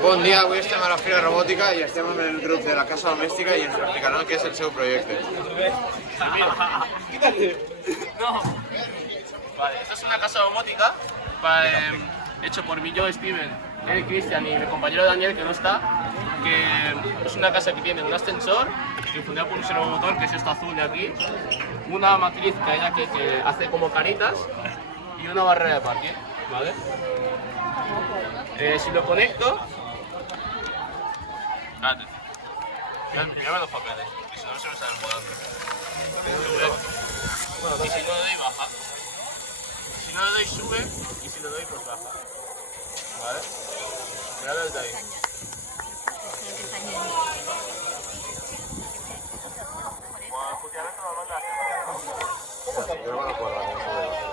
Bon dia, avui estem a la Fira Robòtica i estem amb el grup de la Casa Domèstica i ens explicaran què és el seu projecte. No. Vale, esta es una casa domótica hecho por mi yo, Steven, Cristian y mi compañero Daniel, que no está, que es una casa que tiene un ascensor que funciona por un servomotor, que es esto azul de aquí, una matriz que hace como caritas y una barrera de parking, ¿vale? Si lo conecto... Espérate. Mírame los papeles, que si no se me salen volando. Y si no le doy, baja. Si no le doy, sube, y si le doy, pues baja. ¿Vale? Míralo desde ahí.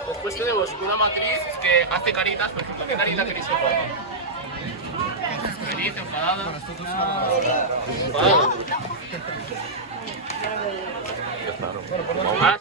Después tenemos una matriz que hace caritas, por ejemplo, ¿qué carita queréis que ponga? Feliz, enfadada. Enfadada.